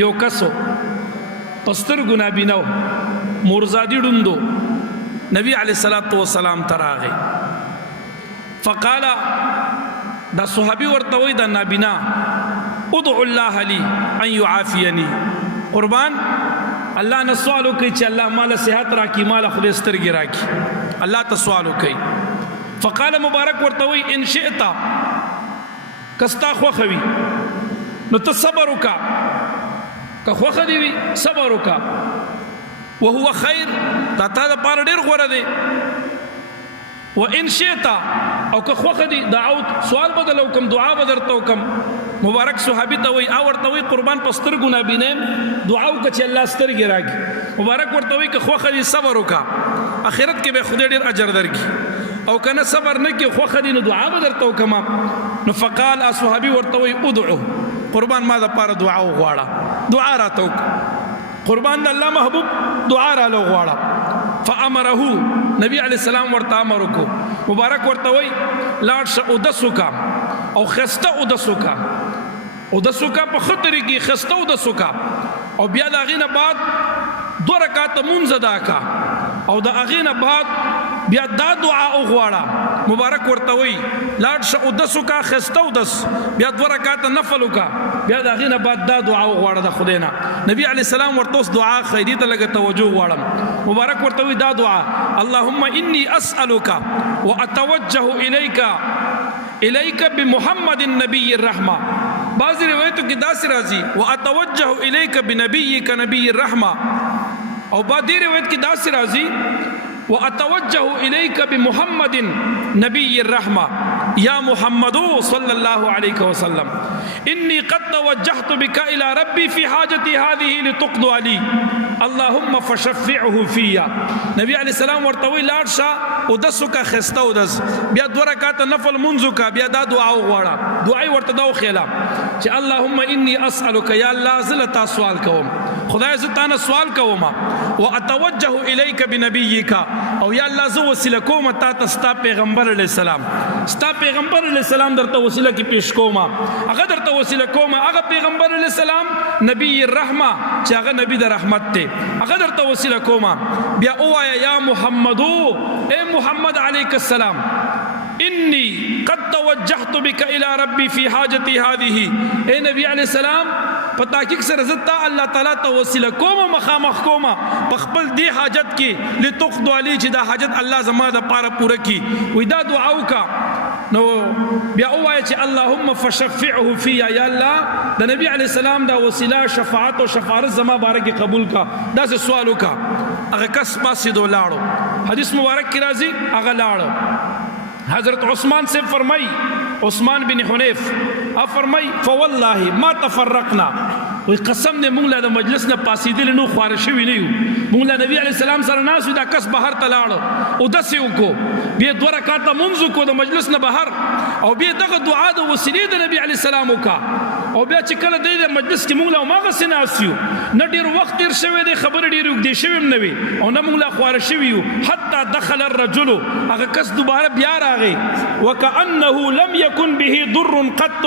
یو کسو پسترګو نابینو مورزادي ډوندو نبی علیہ الصلوۃ والسلام تراغه فقال دا صحابي ورته وای دا نابینا ادعو الله لي ان يعافيني قربان الله نه سوال وکي چې الله مال صحت راکي مال خدای سترګي راکي الله ته سوال وکي فقال مبارک ورته وای ان شئت کستا خو خوي نو ته صبر وکا که خو خدي وي صبر وکا وهو خير دا تا پاره ډیر غوړه دی وان شئت او که خو خدي دعوت سوال بدل وکم دعا بدرته وکم مبارک صحابي ته وای او ورته وای قربان پستر ګنا بینم دعا وکړه چې الله سترګې راکړي مبارک ورته وای که خو خدي صبر وکا اخرت کې به خدای ډیر اجر درکړي او کنه صبر نه کې خو خدي نو دعا بدرته وکم نو فقال صحابي ورته وای ادعو قربان ما د پاره دعا وغواړه دعا راته وک قربان الله محبوب دعا را لو غواړه فامره نبی علیہ السلام ورته امر وکړو مبارک ورته وای لاړ شه ودسوکا او خسته ودسوکا ودسوکا په خطر کې خسته ودسوکا او بیا د اغینه بعد 2 رکعات منځ ادا کا او د اغینه بعد بیا دا دعا وغواړه مبارک ورته وای لاړ شه ودسوکا خسته ودس بیا 2 رکعات نفل وکا بیا د اغینه بعد دا دعا وغواړه د خدای نه نبی علیہ السلام ورته دعا خیری ته لګه توجه غواړم مبارک ورته وای دا دعا اللهم انی اسالک واتوجه الیک بمحمد النبی الرحمه بعض روایتوں کی داس راضی واتوجه الیک بنبیک نبی الرحمه او بعض روایت کی داس راضی واتوجه الیک بمحمد نبی الرحمه یا محمد صلی الله علیه وسلم انی قد توجهت بك الى ربی فی حاجتی هذه لتقضى لي اللهم فشفعه فيا نبی علیہ السلام ورتوی لاړ شه او دسوکا خسته او دس بیا 2 رکعات نفل منځوکا بیا دا دعا وغواړه دعای ورته دا خیلا چې اللهم انی اسالک یا الله زلتا سوال کوم خدای زتانه سوال کوم واتوجه الیک بنبیک او یا الله زو وسیله کوم تا ستا پیغمبر علیہ السلام ستا پیغمبر علیہ السلام درته وسیله کی پیش کوم هغه درته وسیله کوم هغه پیغمبر علیہ السلام نبی الرحمه چې هغه نبی د رحمت ته هغه درته وسیله کوم بیا اوایا یا محمد اے محمد علیک السلام انی قد توجهت بك الى ربی فی حاجتی هذه اے نبی علیہ السلام پتا کی سر عزت اللہ تعالی ته وسیله کوم مخامخ کوم په خپل دی حاجت کې لتقضى علی چې دا حاجت الله زما د پاره پوره کی وې دا دعا وکا نو بیا اوایا چې اللهم فشفعه فيا یا الله د نبی علیہ السلام دا وسیله شفاعت او شفاعت زما بارک قبول کا دا سوال وکا هغه کس پاسې دو لاړو حدیث مبارک کی راضی هغه لاړو حضرت عثمان سے فرمائی عثمان بن حنیف فرمائی فوالله ما تفرقنا وی قسم دې مونږ له د مجلس نه پاسېدل نو خوار شوي نه یو مونږ له نبی علیہ السلام سره ناس دا کس بهر ته لاړو او داسې وکړو بیا 2 رکعاته مونځ وکړو د مجلس نه بهر او بیا دغه دعا د وسیلې د نبی علیہ السلام وکړه او بیا چې کله د مجلس کې مونږ له هماغسې ناست یو نه ډېر وخت تېر شوی دی خبرې ډېرې اوږدې شوې هم نه وي او نه مونږ له خواره شوي یو حتی دخل الرجل هغه کس دوباره بیا راغی وکأنه لم یکن به ضر قط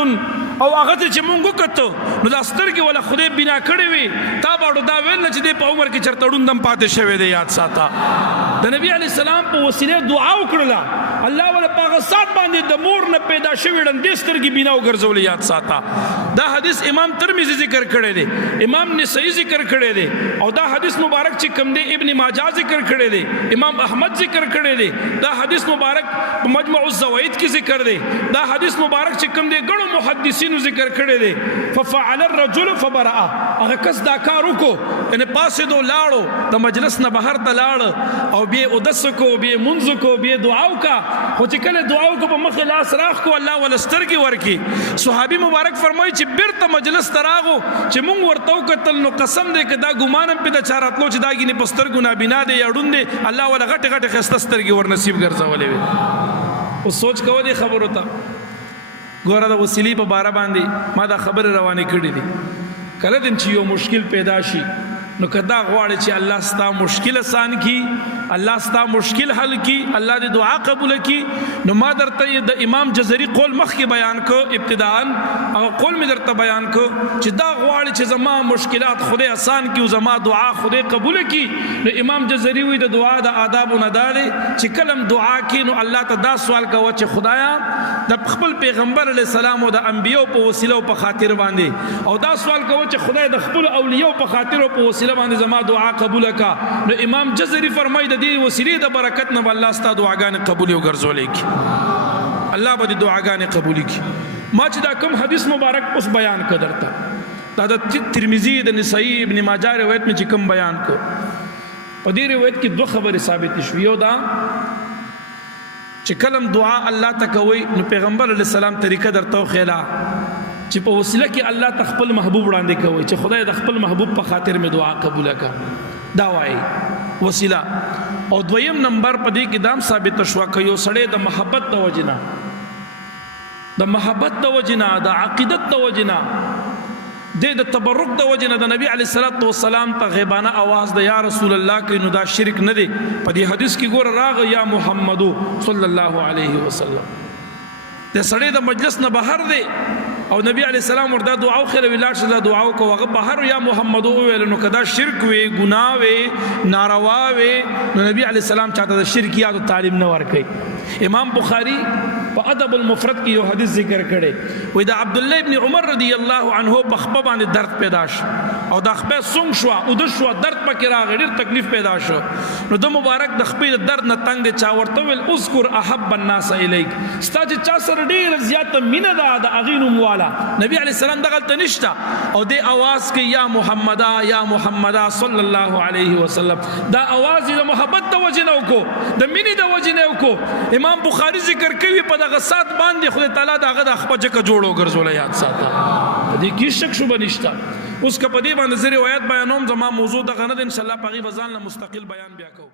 او هغه ته چې مونږ وکړو نو دا سترګې ولا خدای بنا کړې وي تا باړو دا ویل نه چې دی په عمر کې چرته ړوند هم پاتې شوی دی یاد ساته د نبی علیہ السلام په وسیله دعا وکړله الله ولا په هغه سات باندې د مور نه پیدا شوی ړندې سترګې بنا وګرځولې یاد ساته دا حدیث امام ترمذی ذکر کړی دی امام نسائی ذکر کړی دی او دا حدیث مبارک چې کوم دی ابن ماجه ذکر کړی دی امام احمد ذکر کړی دی دا حدیث مبارک په مجمع الزوائد کې ذکر دی دا حدیث مبارک چې کوم دی ګڼو محدثینو ذکر کړی دی ففعل الرجل فبرأ هغه کس دا کار وکړو ان پاسې دو لاړو د مجلس نه بهر ته لاړ او بیا اودس کو بیا منځ کو بیا دعا وکا خو چې کله دعا وکړو په مخ لاس راخ کو الله ول سترګې ورکی صحابي مبارک فرمایي چې بیرته مجلس تراغو چې مونږ ورته وکتل نو قسم دې کې دا ګمانم په د چاراتلو چې دا ګینه پستر ګنا بنا دی یړون دی الله ول غټ غټ خسته سترګې ور نصیب ګرځولې وي او سوچ کوو دې خبرو ته ګوره د وسیلې په باره باندې ما دا خبر روانې کړې دي کله دن چې یو مشکل پیدا شي نو کدا غواړي چې الله ستا مشکل آسان کی الله ستا مشکل حل کی، الله دې دعا قبول کی. نو ما درته د امام جزري قول مخکې بیان کو ابتداءً، او قول می درته بیان کو چې دا غواړي چې زما مشکلات خدای آسان کی او زما دعا خدای قبول کی. نو امام جزري وی د دعا د آداب نه داري چې کلم دعا کی نو الله ته دا سوال کوي چې خدایا د خپل پیغمبر علی السلام او د انبیو په وسیله او په خاطر باندې، او دا سوال کوي چې خدای د خپل اولیاء په خاطر او په وسیله باندې زما دعا قبول کا. نو امام جزري فرمایي د دې وسیله د برکت نه الله ستاسو دعاګانې قبول او ګرځولې کی، الله به دې دعاګانې قبول کی. ما چې دا کوم حدیث مبارک اوس بیان کړه دا د ترمذی د نسائی ابن ماجه روایت میں چې کوم بیان کو، په دې روایت کې دوه خبرې ثابت شوې. یو دا چې کلم دعا الله ته کوي نو پیغمبر علیه السلام طریقه درته خیلا چې په وسیله کې الله ته خپل محبوب وړاندې کوي چې خدای د خپل محبوب په خاطر مې دعا قبول کړه، دا وایي وسیله. او دویم نمبر په دې کې دام ثابت شو چې یو سړی د محبت د وجنه، د محبت د وجنه، د عقیدت د وجنه، د تبرک د وجنه د نبی علیه الصلاۃ والسلام ته غیبانه आवाज د یا رسول الله کې نو دا شرک نه دی. په دې حدیث کې ګور راغ یا محمدو صلی الله علیه وسلم، د سړی د مجلس نه بهر دی او نبی علیہ السلام وردا دعا خیر ویلاړ شله دعا کو هغه بهر یا محمد ویل نو کدا شرک وی ګناه وی ناروا وی نو نبی علیہ السلام چاته د شرکیات تعلیم نه ورکړي. امام بخاری په ادب المفرد کې یو حدیث ذکر کړي وی دا عبد الله ابن عمر رضی الله عنه په خپه باندې درد پیدا شو او د خپه سوم شو او د شو درد پکې راغی، ډېر تکلیف پیدا شو. نو د مبارک د خپې درد نه تنگ دي چا ورته ویل اذكر احب الناس الیک، ستا چې چا سره ډېر زیاته مینه ده د اغینو مواله نبی علیہ السلام دغلته نشته او د आवाज کې یا محمدا یا محمدا صلی الله علیه وسلم، دا आवाज د محبت د وجنه کو د مینې د وجنه کو. امام بخاری ذکر کوي په دغه سات باندې خدای تعالی دغه د خپل جګه جوړو ګرځول یاد ساته، دې کې شک شوبه نشته. اوس که په دې باندې زه روایت بیانوم زما موضوع دغه نه ده، ان شاء الله په غي بزان له مستقل بیان بیا کوم.